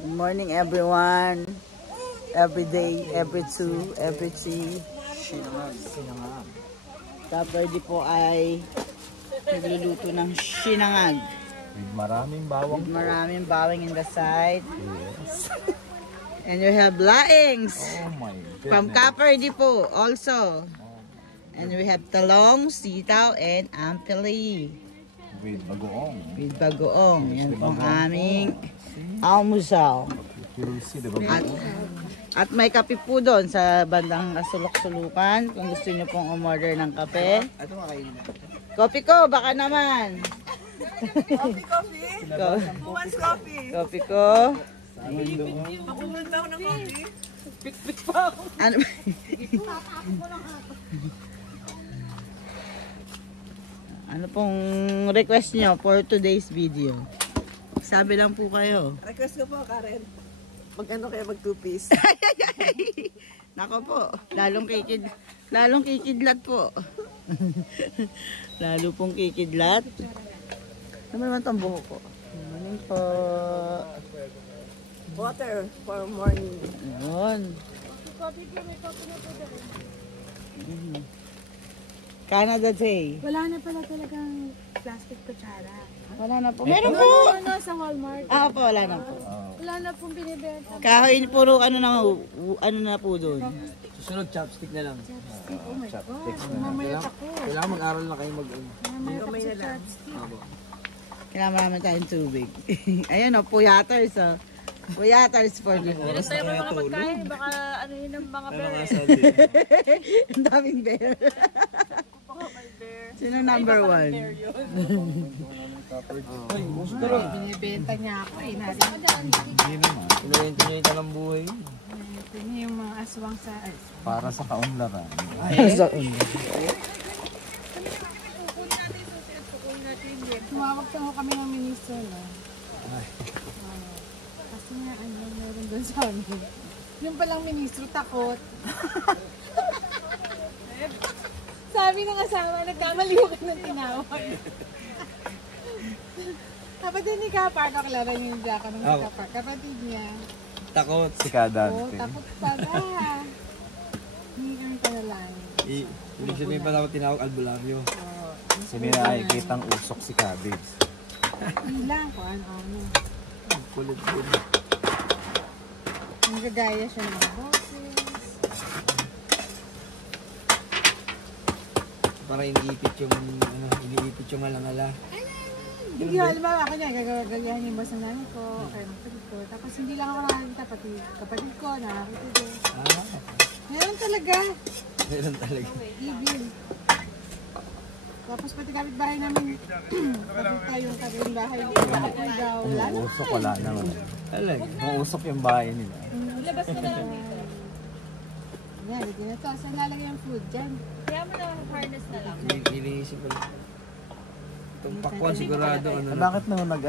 Good morning everyone. Every day, every two, every three. Sinangag. Tapos di po ay nagluluto ng sinangag. With maraming bawang. With maraming bawang in the side. Yes. And you have laings. Oh my goodness. From Caperdi po also. And we have talong, sitaw, and ampeli. With bagoong. With bagoong. Yan po ang aming almusal. At may kape po doon sa bandang sulok-sulukan. Kung gusto niyo pong umorder ng kape. Kopi ko, baka naman. Coffee? Who wants coffee? Kopi ko. Ako man daw ng coffee. Pik-pik pa ako. Ano? Ano pong request niyo for today's video? Sabi lang po kayo. Request ko po, Karen. Mag-ano kayo, mag-two-piece. Nako po, lalong kikidlat po. Lalo pong kikidlat. Ano naman itong buhok ko? Morning po. Water for morning. Ayun. Canada Day. Wala na pala talagang plastic kutsara. Wala na po. Meron po! Ano sa Walmart? Po, wala na po. Wala na pong binibenta. Kahoy puro ano na po doon. Susunod, chopstick na lang. Chopstick. Oh my God. Mamayat ako. Kailangan mag-aral na kayo mag-ano. Mamayat ako sa chopstick. Kailangan marami tayong tubig. Ayan o, puyaters o. Puyaters for the Meron tayo pa mga pagkain. Baka ano yun ng mga bear. Ang daming bear. Sino number one? Binibenta niya ako eh. Pinahintay ng buhay. Ito niya yung mga aswang sa... Para sa kaunlaran. Tumawag sa kami ng ministro, no? Kasi nga, ano, meron doon sa amin. Yung palang ministro, takot. Sabi ng asawa, nagkamali ko ng tinawag. Kapatid ni Kapar, nakalala niyo yung Jaka ng Kapar. Kapatid niya. Takot. Si Kadante. Oo, takot pala. Hindi kami panalangin. Ibig sabihin pa dapat tinawag albularyo. Sino na ay kitang usok si Cabbage. Ilang ko, ano. Kulit-kulit. Nagagaya siya ng mga boses. Para iniipit yung alangala. Hindi, halimbawa ako niya, gagagayahan yung boss ng nanay ko, kaya ng kapatid ko. Tapos hindi lang ako nakakita, pati kapatid ko, nakakita din. Meron talaga. Meron talaga. Evil. Tapos pati kapitbahay namin, kapit tayo yung kapitbahay. Umuusok, wala naman. Talaga. Umuusok yung bahay nila. Labas mo na lang dito. Yan, dito na to. Saan lalagay yung food dyan? Kaya mo na harness na lang. Iniisip ko lang. Itong pakwan sigurado. Bakit naman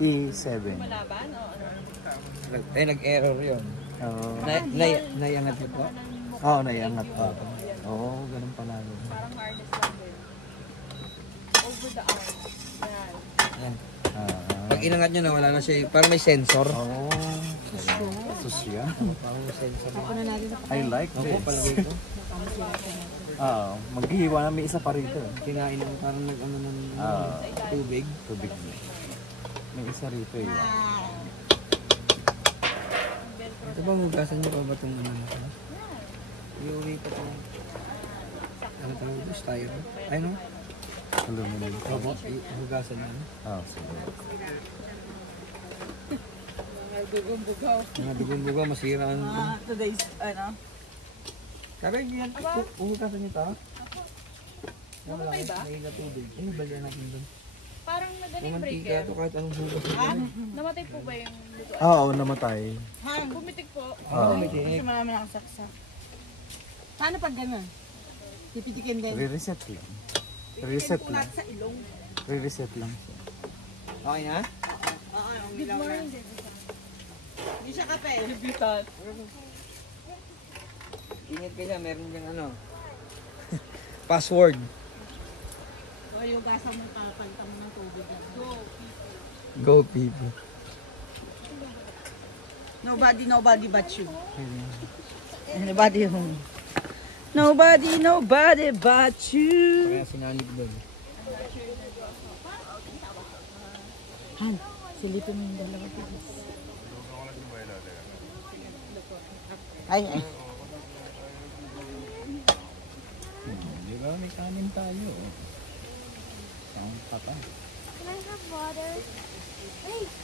E7? Malaban o ano? Nag-error yun. Naiangat niyo po? Oo, naiangat pa. Oo, ganun pala yun. Parang harness lang din. Over the arms. Yan. Yan. Pag inangat nyo na, wala na siya. Parang may sensor. Oo. Susya. Parang may sensor. Ako na natin sa I like Ako, this. palagay ko. Maghihiwa na may isa pa rito. Kinain ng parang nag-ano ng tubig. Tubig. May isa rito eh. Ito ba, hugasan nyo pa ba itong ano? Iuwi pa ito. Ano tawag ito? Styro? Ay no? Aluminum. Opo, hugasan nyo. Sige. Mga dugong-bugaw, masira ang... Today's, ano? Sabi yan, hugasan nyo ito. Namatay ba? May tubig. Balian natin doon. Parang madaling Mantika breaker. ito kahit anong hugas. Namatay po ba yung luto? Oo, namatay. Pumitik po. Kasi marami nakasaksak. Paano pag gano'n? Pipitikin din. Re-reset lang. Reset lang. Sa ilong. Re-reset lang. Okay na? Good morning din. Hindi siya kape. Ingat kayo siya, meron diyang ano. Password. O yung gasa mo papalitan mo ng tubig. Go. Go people. Nobody but you. Nobody home. Nobody but you. Kaya sinanib doon. Han, silipin mo yung dalawa please. Ay. Di ba may kanin tayo? Ang pata. Can I have water?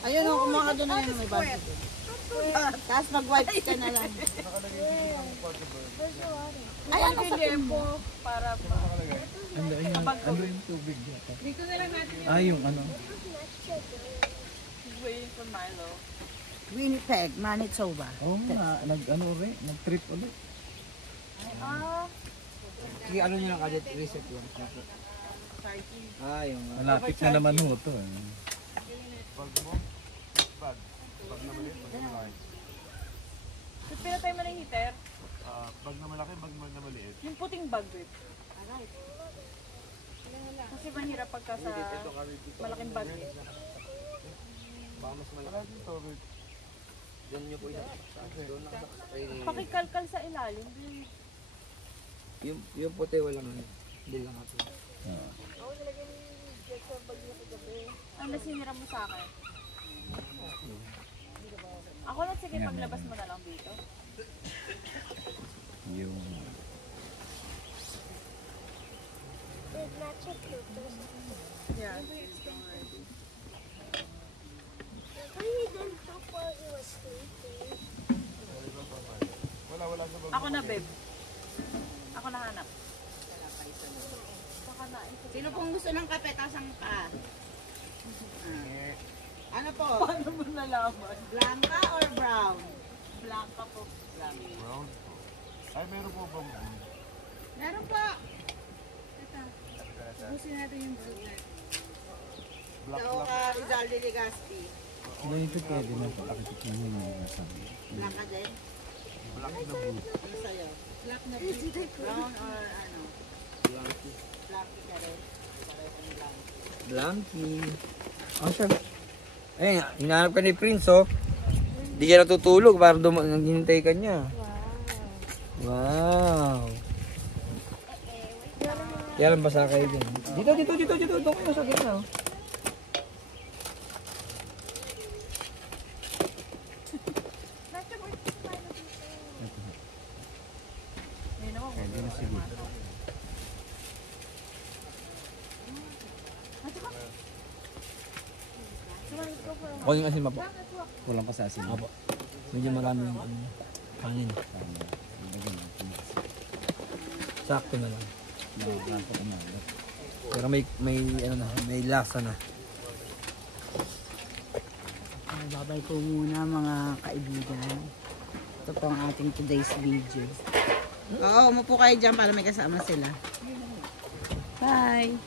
Ayun o, kumuha ka doon na yun may basket. Tapos mag-wipe ka na lang. Ay, ano sa mo? Ano yung tubig dito? Yung ano? Winnipeg, Manitoba. Oo nga, nag-trip ulit. Sige, ano nyo lang agad, reset lang. Yung... Malapit na naman ho ito. Pila tayo man ng heater? Bag na malaki, bag na maliit. Yung puting bag, babe. Kasi mahirap pagka sa malaking bag. Baka mas malaki. Diyan nyo po doon nakasakay. Pakikalkal sa ilalim. Yung puti walang ano. Hindi lang ako. Ang nasinira mo sa akin. Ako na sige, paglabas mo na lang dito. Yung... Did Magic cook those? Yeah. Why he didn't cook while he was sleeping? Ako na, babe. Ako na hanap. Sino pong gusto ng kape? Tasang ka. Ano po? Paano mo nalaman? Blanca or brown? Blanca po. Brown po. Ay, meron po bang Meron po. Ubusin natin yung brood natin. black So, Rizal de Legazpi. Ganito pwede na pakakit na yun yung sabi. Blanca din. black na blue? Ano sa'yo? Black na brood. Brown or ano? Blanky. Blanca ka rin. Pareho ng blanca. Blanky. Siya. Ayun, hinahanap ka ni Prince, oh. Hindi ka natutulog para hinintay ka niya. Wow. Kaya lang basa kayo din. Dito. Doon kayo sa gitna, oh. Pwede na siguro. Ako yung asin pa po. Kulang pa sa asin. Opo. Medyo marami yung kanin. Sakto na lang. Pero may lasa na. Babay po muna mga kaibigan. Ito po ang ating today's video. Oo, umupo kayo dyan para may kasama sila. Bye!